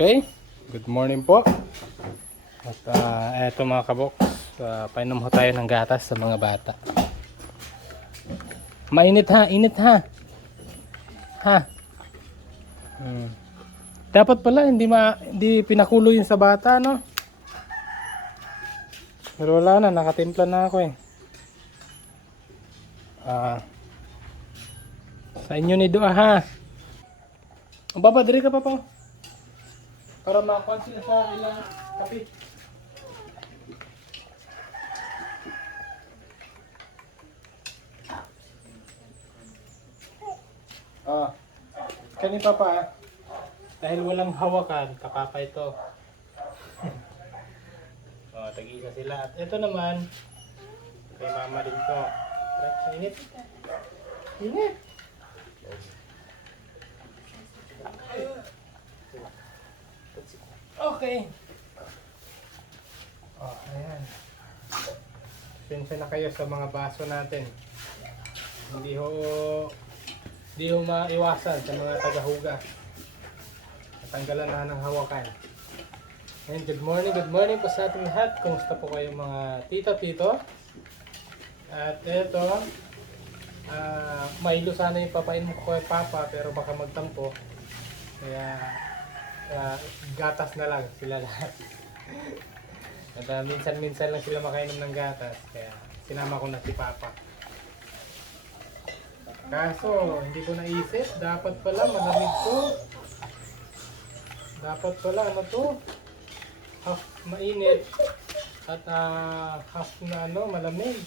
Okay, good morning po. At eto mga kabok, painom ho tayo ng gatas sa mga bata. Mainit ha, init ha. Ha. Dapat pala hindi pinakulo yun sa bata, no? Pero wala na, nakatimpla na ako eh. Sa inyo ni Dua ha. Ang baba, diri ka pa po. Para makakuha sila sa ilang kapit. Kani Papa, dahil walang hawakan, kapapa ito. Tag-isa sila. At ito naman, kay Mama din to. Init. Init. Okay. Ayan. Pinsya na kayo sa mga baso natin. Hindi ho maiwasan sa mga tagahuga. Natanggalan na ng hawakan. And good morning po sa ating lahat. Kumusta po kayo mga tita-tito? At eto, mailo sana yung papainom ko kay Papa pero baka magtampo. Kaya gatas na lang sila lahat. At minsan-minsan lang sila makainom ng gatas. Kaya sinama ko na si Papa. Kaso, hindi ko naisip. Dapat pala malamig to. Dapat pala ano to? Half mainit. At half na malamig.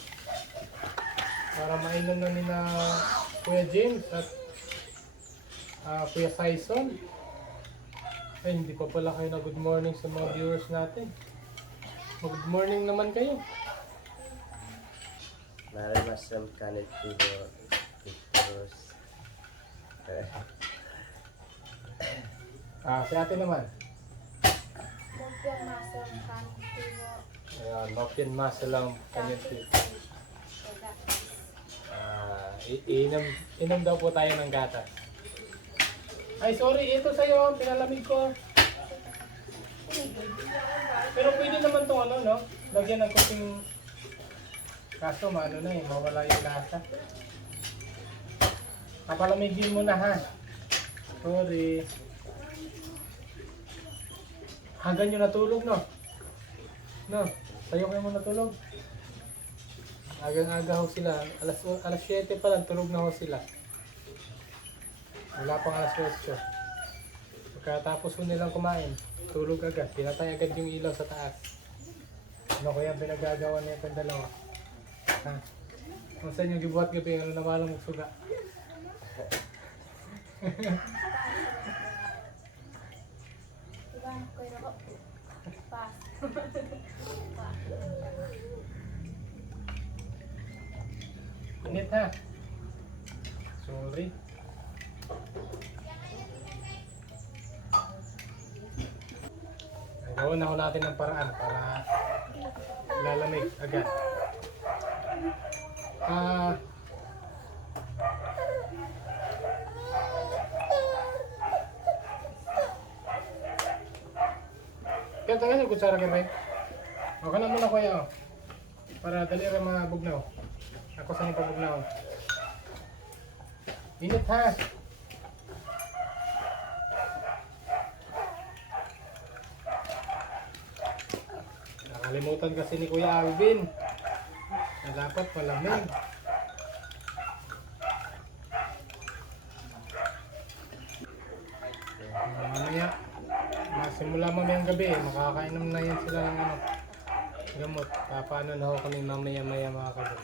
Para mainom na nila Kuya James at Kuya Saison. Ay, hindi pa pala kayo na good morning sa mga viewers natin. Good morning naman kayo. Narimasam kanit tibo. Terus. Si ate naman. Mungkin masuk kan tibo. Ayan, mapyan masa lang kanya inom daw po tayo ng gatas. Ay, sorry, ito sa'yo, pinalamig ko. Pero pwede naman itong no? Lagyan ng kunting kaso, mawala yung lasa. Napalamigin mo na ha. Sorry. Hanggang nyo natulog, no? No? Sa'yo kayo mo natulog? Agang-aga ho sila. Alas 7 pa lang, tulog na ho sila. Wala pang alas 8. Pagkatapos ho nilang kumain, tulog agad. Pinatay agad yung ilaw sa taas. Ano kaya pinagagawa niya itong dalawa? Ha? Kung saan yung gibuhat gabi, ano na walang magsuga? Iban ko yung pas. Init ha? Sorry. Gawin na ho natin ng paraan para lalamig agad. Kaya tayo sa kutsara ka ba? Okay na muna kuya. Para dali rin mga bugnaw. Ako sa nang pabugnaw. Init ha? Nakalimutan kasi ni Kuya Alvin na dapat malamig. Mamaya, masimula mamayang gabi, makakainom na yan sila ng gamot. Paano na ho kami mamaya mga kabos.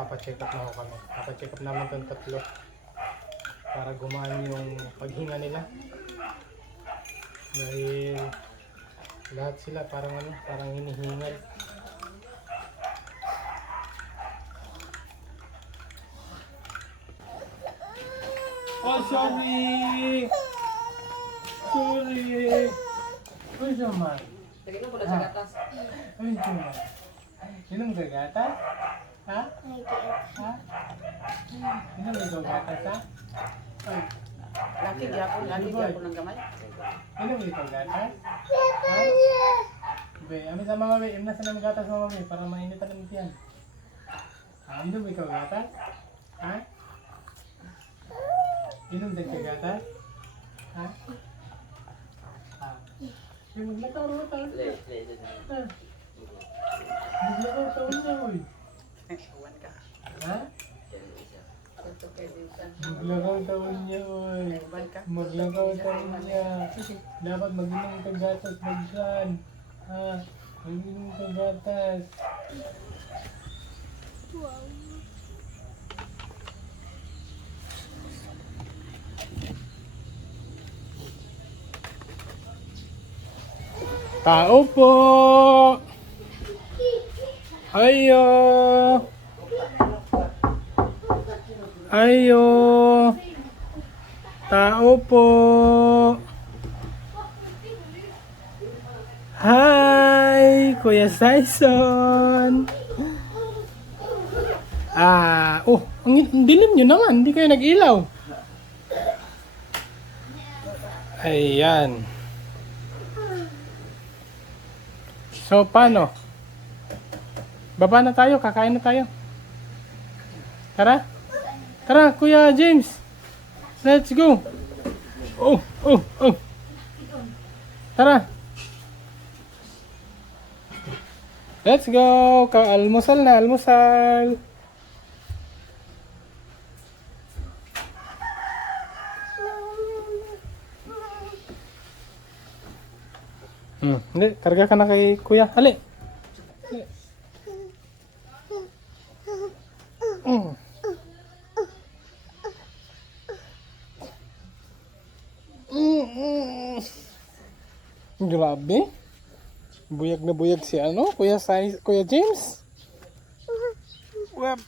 Papacheck up na ho kami. Papacheck up naman itong 3 para gumaan yung paghinga nila. Dahil lahat sila parang hinihingal. Oh, sorry! Sorry! Uy, naman. Lagyan mo pala sa gatas. Uy, naman. Inom ka gatas? Ha? Ha? Inom ka gatas, ha? Ay. Laki gyapon ng gamay. Ano mo ito, gatas? Ha? Be, amin sa mama, be. Imna sa namin gatas mama, be. Para mainit ang tiyan. Inom mo ikaw gatas? Ha? Inom din ka gatas? Ha? Maglakaw mo tayo. Maglakaw taon niya, uy. Uwan ka. Ha? Ito kay Dinsan. Maglakaw taon niya, uy. Uwan ka. Maglakaw taon niya. Dapat mag-inom ka gatas, magsan. Ha? Mag-inom ka gatas. Tao po! Ayo! Ayo! Tao po! Hi! Kuya Saison! Ang dilim nyo naman, hindi kayo nag-ilaw. Ayan. So, paano? Baba na tayo, kakain na tayo. Tara. Tara, Kuya James. Let's go. Oh. Tara. Let's go. Almusal na, almusal. Hindi, karga ka na kay Kuya. Hali. Grabe. Buyag na buyag si Kuya James. Web.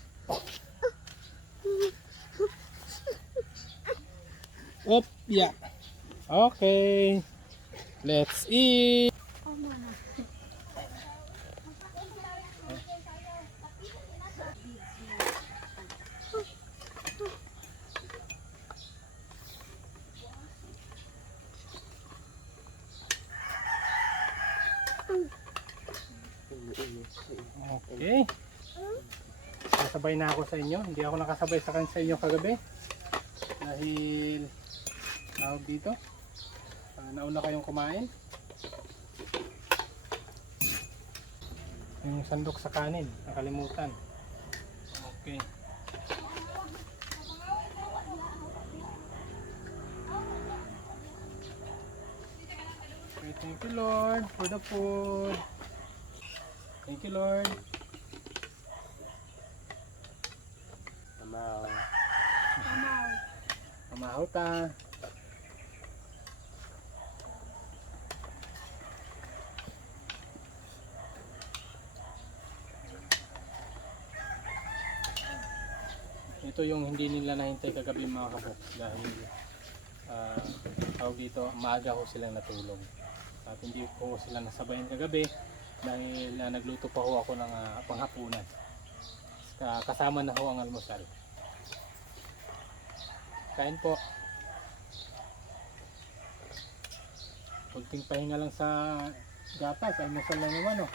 Up, yeah. Okay. Let's eat. Okay. Kasabay na ako sa inyo. Hindi ako nakasabay sa inyo kagabi. Dahil tawag dito. Nauna kayong kumain. Yung sandok sa kanin, nakalimutan. Okay. Okay, thank you Lord for the food. Thank you Lord. Tamaw. Pamahaw ta. Ito yung hindi nila nahintay kagabi mga kabok dahil tawag dito, maaga ko silang natulog at hindi ko sila nasabayan kagabi dahil nagluto pa ho ako ng panghapunan. Kasama na ho ang almusal. Kain po. Kunting pahinga lang sa gatas, almusal lang naman oh.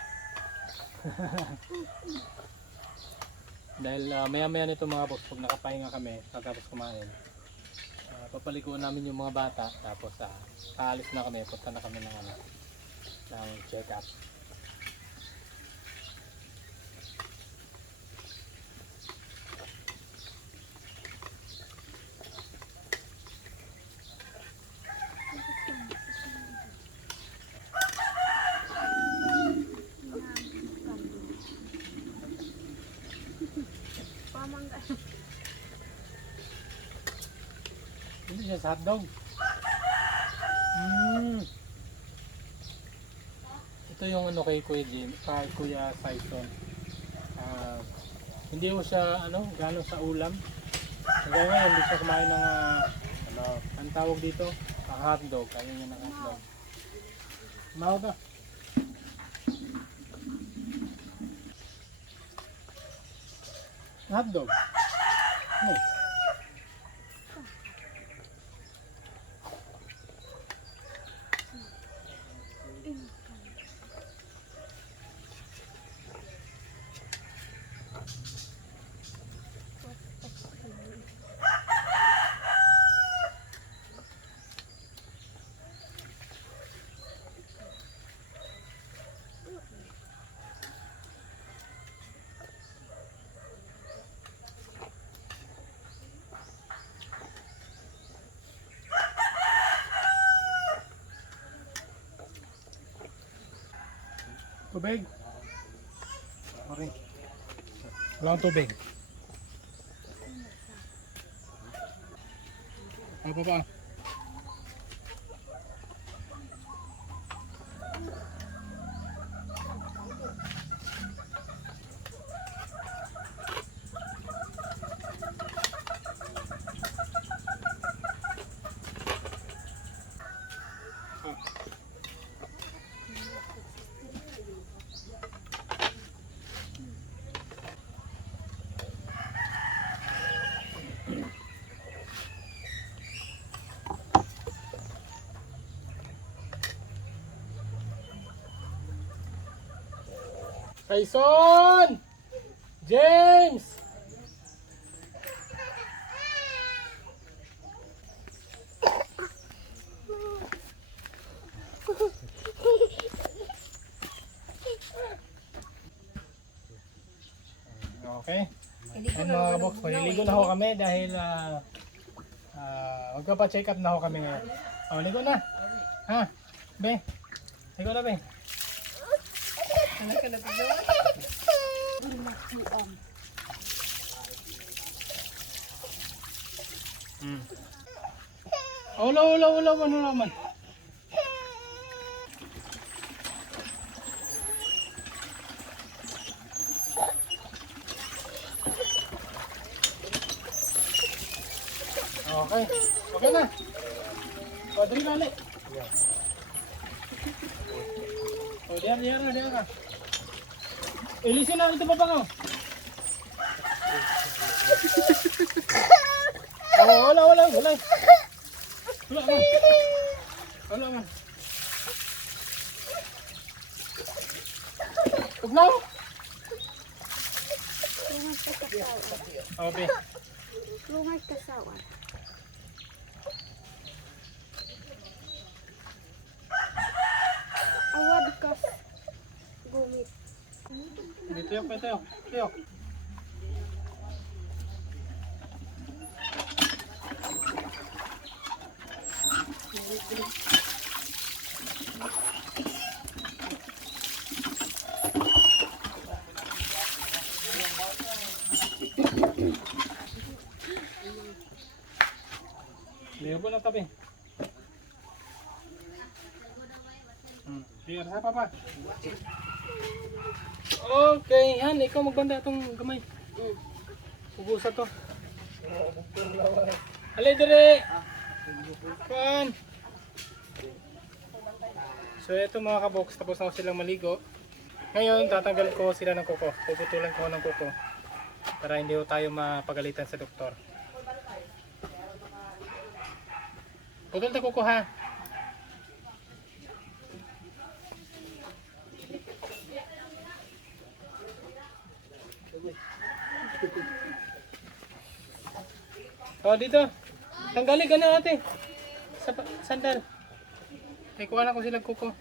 Dahil maya-maya nito mga boss, pag nakapahinga kami, pagkatapos kumain, papaliguan namin yung mga bata, tapos aalis na kami, punta na kami ng check-up. Hindi siya sa hotdog. Ito yung ano kay Kuya Jim, kay Kuya Saison. Hindi ko siya gano'n sa ulam. Hanggang ngayon hindi siya kumain ng ang tawag dito, hotdog. Kaya niya ng hotdog. Mahal ka. Hotdog. Ano? Tubig. Okay. Wala akong tubig. Ano pa? Tyson! James! Okay. Ayun mga kabox, maliligo na ho kami dahil magpapa-check up na ho kami ngayon. O, ligo na. Ha? Be? Ligo na, be. Ulaw, ano naman? Okay. Okay na. O, dali na ulit. O, diyan ka. Ilisin na, ito pa ka. Oh, wala. Wala man. Ugnaw? Lungas ka kasawan. Okay. Lungas kasawan. Awad kas gumit. Dito yuk. Lihat po ng tabi. Biar ha, Papa. Okay, Han, ikaw magbanda itong gamay. Ubusa to. Halay dire. Kan. So ito mga kabox, tapos na silang maligo. Ngayon, tatanggal ko sila ng kuko. Puputulan ko ng kuko. Para hindi ho tayo mapagalitan sa doktor. Putol na kuko ha. Oh, dito. Tanggalin ka na ate. Sa sandal. Ay, kuha na ko silang kuko.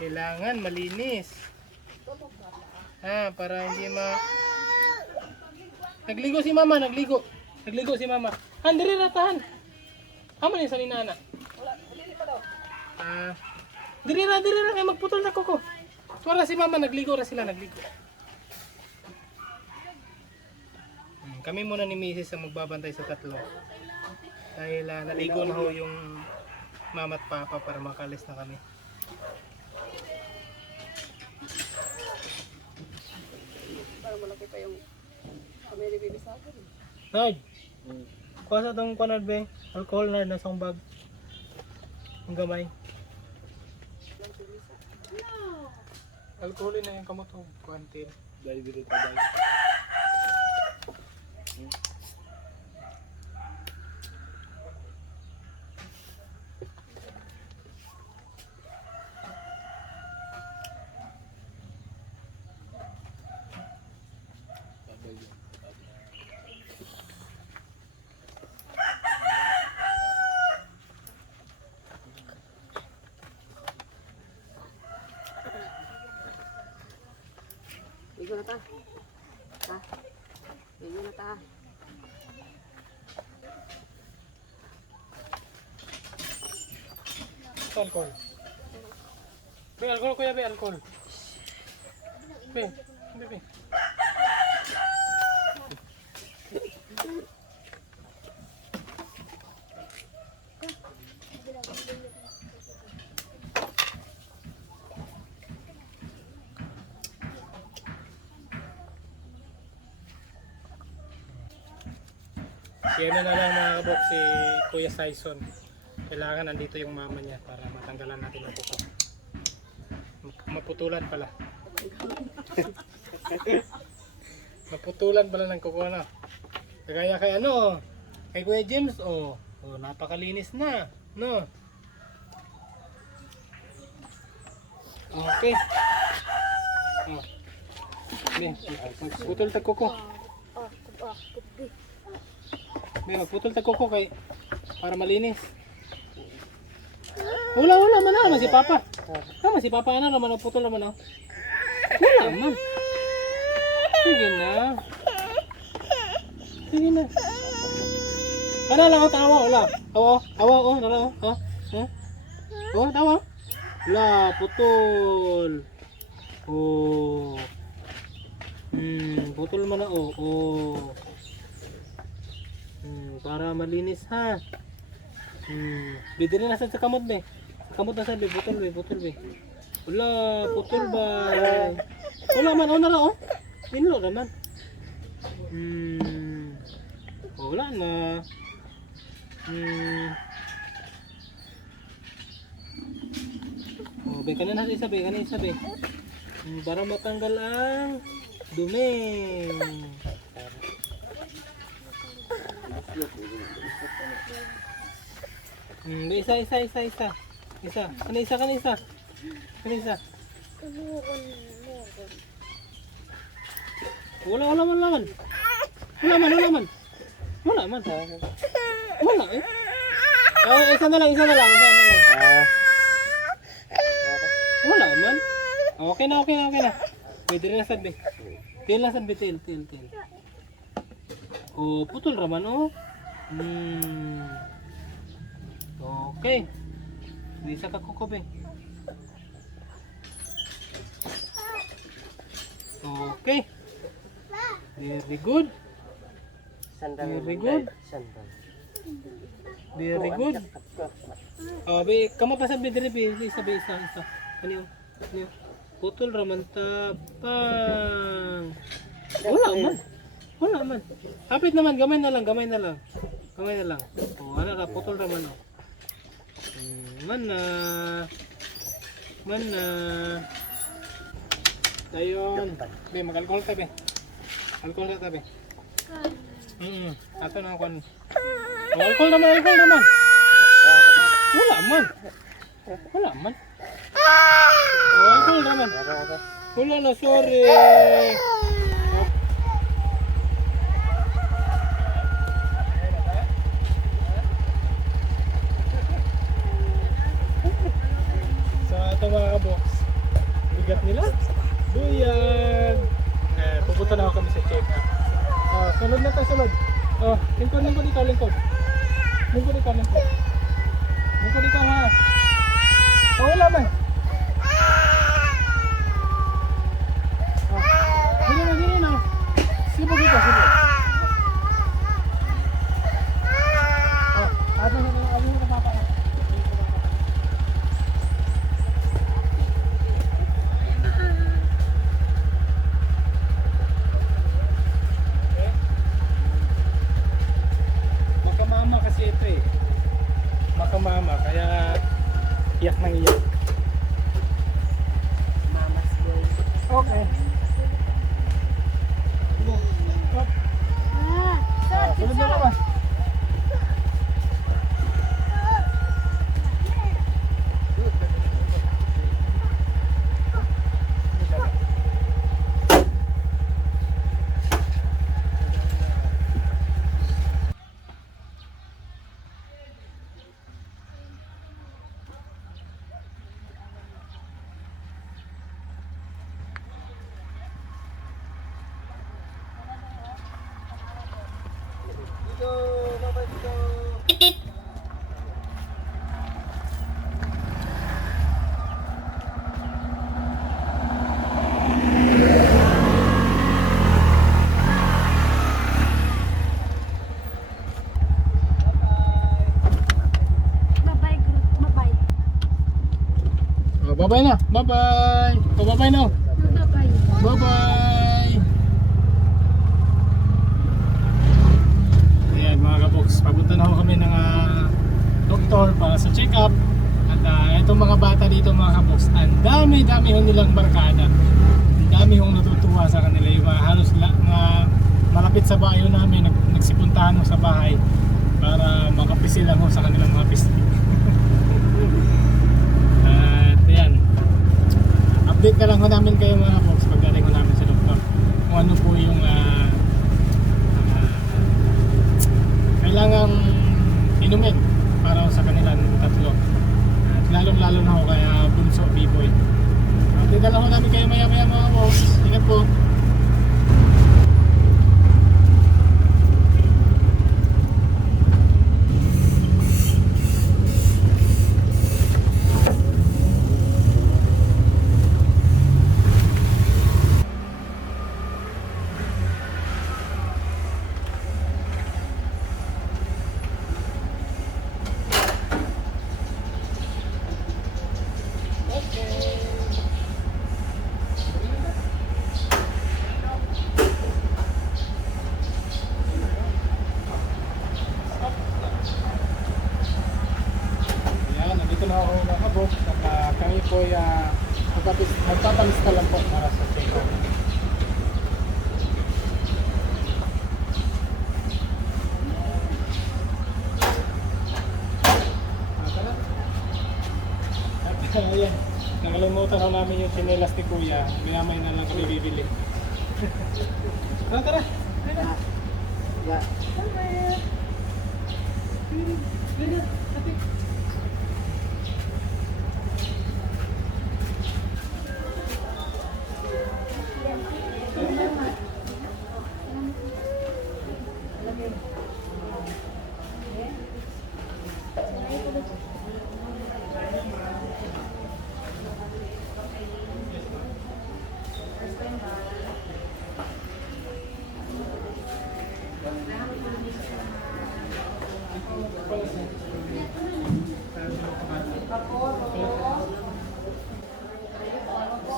Kailangan malinis. Para hindi Nagligo si mama, nagligo. Nagligo si mama. Handiri ratahan. Amo ni sa ninana. Diri na kay magputol na kuko. Tuwa si mama, nagligo ra sila, nagligo. Kami muna ni Mrs. ang magbabantay sa tatlo. Dahil naligo na ho yung mama at papa para makalis na kami. Parang malaki pa yung pamili bibi sa akin. Nard, kuha sa itong kunad be. Alcohol na nasa akong bag. Ang gamay. Alcohol na yung kamot ko. Kuantin. Dahil dito tayo. Ligo na ta. Ha? Ligo na ta. ta. Alcohol. Be, alcohol kuya, be, alcohol. Be, be, be. Si ano na lang mga kabok, si Kuya Saison. Kailangan nandito yung mama niya para matanggalan natin ang kuko. Maputulan pala. Maputulan pala ng kuko na. Kaya kay ano, kay Kuya James, oh napakalinis na, no? Okay. Oh. Bien, putol tag kuko. Bien, putol tag kuko kay para malinis. Wala man naman si Papa. Tama si Papa ano naman putol naman oh. Wala man. Sige na. Sige na. Ano lang ako tawa wala. Awa nala oh. Oh, tawa. Wala putol. Oh. Putol man na oh. Para malinis ha. Bidiri na sa kamot be. Sa kamot na sa be, putol be. Wala, putol ba? Wala man, na lang oh. Pinlo naman. Wala na. Be, kanin isa be. Para matanggal ang dumi. Isa. Kanisa. Wala man. Wala eh. Isa na lang. Wala man. Okay na. Pwede rin nasad be. Til. Oh, putol raman oh. Okay. Bisa ka kuko be. Okay. Very good. Very good. Very good. Be, kamu pasad be dire be, isa. Ano? Putol raman tapang. Wala man. Hapit naman, gamay na lang. Oh, ano ra putol raman oh. Mana. Dayon. Be, mag-alcohol ta be. Alcohol ta be. Ato na kon. Alcohol naman. Wala man. Alcohol naman. Wala na, sorry. Ito mga kabox, bigat nila. Duyan. Pupunta na ako kami sa check up. Sunod na tayo, sunod. Lingkod ikaw. Lingkod ikaw ha. Wala man. Gini na. Sibog ito. Ato na papa. Makamama kaya iyak nang iyak. Mama's boy. Okay. Sunod na naman. bye-bye na. Bye-bye. O, bye-bye na. Bye-bye. Bye-bye. Ayan mga kaboks, papunta na ho kami ng doktor para sa check-up. At itong mga bata dito mga kaboks, ang dami-dami ho nilang barkada. Ang dami hong natutuwa sa kanila. Yung halos malapit sa bahay namin, nagsipuntahan ho sa bahay para makapisil lang ho sa kanilang mga pistil. At yan, update na lang ho namin kayo mga kaboks pagdating ho namin sa doktor kung ano po yung kailangang inumin para sa kanilang tatlo. At lalong-lalo na ho kaya Bunso, B-Boy. Update na lang ho namin kayo maya-maya mga kaboks. Ingat po. Ayan, nandito na ako mga kaboks at kami po ay magpapalista lang po para sa check-up. Ayan, nakalimutan na namin yung sinelas ni Kuya. Minamay na lang kami bibili. Tara, tara. Yeah.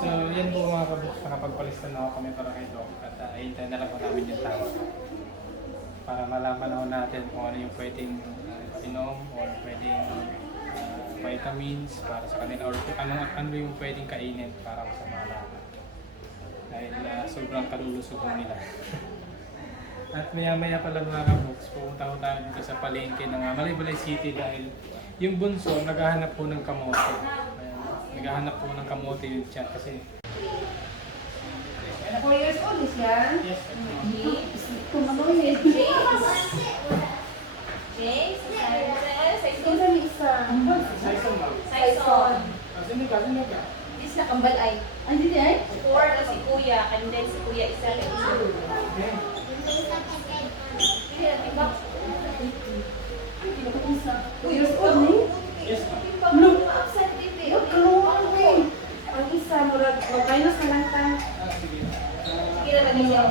So, yan po mga kaboks, nakapagpalista na ako kami para kay Doc at hintay na lang po namin yung tawag para malaman na natin kung ano yung pwedeng inom o pwedeng vitamins para sa kanila or ano yung pwedeng kainin para sa mga bata dahil sobrang kalulusog nila. At maya-maya pala mga kaboks, pupunta ko tayo dito sa palengke ng Malaybalay City dahil yung bunso naghahanap po ng kamote. Naghahanap po ng kamote yung chat kasi 4 years old is yan? yes, Kung ano yun? James? Kung ano isa? Saison ma'am. Saison. Sino ka? This na kambal ay. Ay, hindi ay? 4 na si Kuya. And then si Kuya isa lang. Okay. Pili natin ba? 2 years old ni? Yes ma'am. Look, absent din eh. Kalungan mo eh. Ang isa, murag, magkainos na lang tayo. Sige. Sige na lang siya.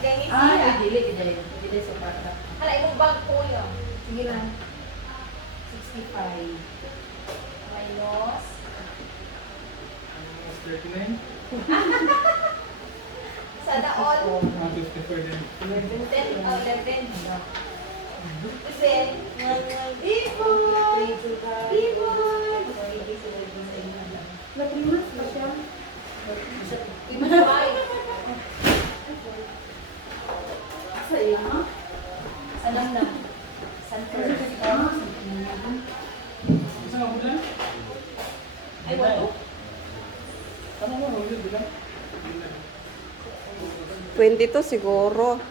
Gangis Ay, siya. dili, dili. Dili sa bata. Hala, imong bag Kuya. Sige lang. 65. Minus. 39. Sana all. 54 din. 10, 11. Then, Bibon! Bibon! Naprimas na siya. Five. Sa iyo, ha? Alam na. Sanfer. Isa ka muna? Ay, walo. Tama mo, huwag yun, di ba? 22 siguro.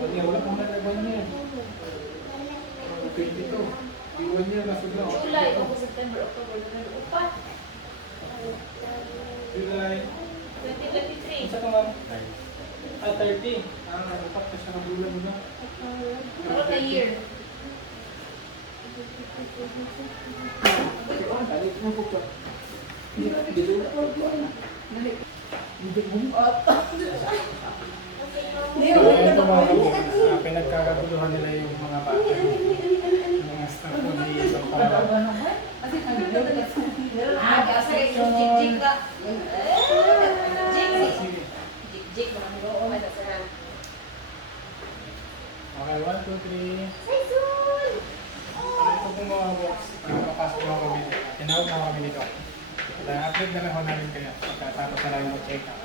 Wala pang nalagyan niya. 22. Iwan niya na sila. July, August, September, October, November, upat. July. 2023. Isa ka ma'am? 30. Upat ka siya kabulan mo na. What a year? Balik mo po ka. So, ito mga kapatid, pinagkakaguluhan nila yung mga bata. Mga staff ko ni Dr. 3. Ito po mga box. Papasok na kami dito. Tinawag na kami dito. Kaya update na lang ho namin kayo. Pagkatapos na lang yung check up.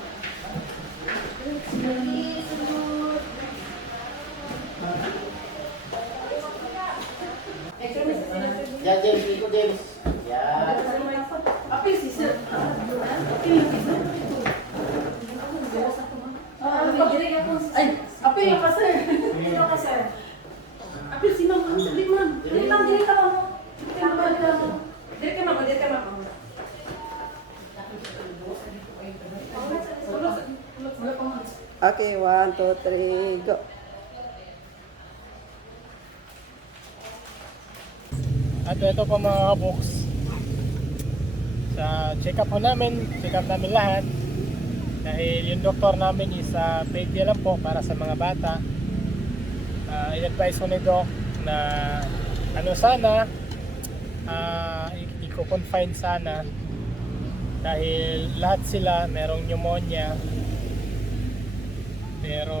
Yan, James. Iko, James. Yan. Ay, apil ka sir. Sino ka sir? Apil si ma'am. Dili ma'am. Dili ma'am, dili ka ma'am. Dili ka ma'am. Dili ka ma'am, dili ka ma'am. Okay, 1, 2, 3, go. At ito po mga box. Sa check up po namin, check up namin lahat. Dahil yung doktor namin is paid lang po para sa mga bata. In-advise ko ni Doc na ano sana, i-confine sana. Dahil lahat sila merong pneumonia. Pero